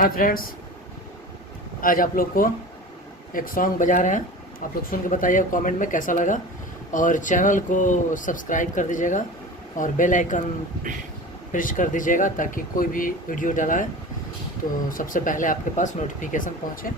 हाँ फ्रेंड्स, आज आप लोग को एक सॉन्ग बजा रहे हैं। आप लोग सुन के बताइए कमेंट में कैसा लगा, और चैनल को सब्सक्राइब कर दीजिएगा और बेल आइकन प्रेस कर दीजिएगा ताकि कोई भी वीडियो डाला है तो सबसे पहले आपके पास नोटिफिकेशन पहुँचे।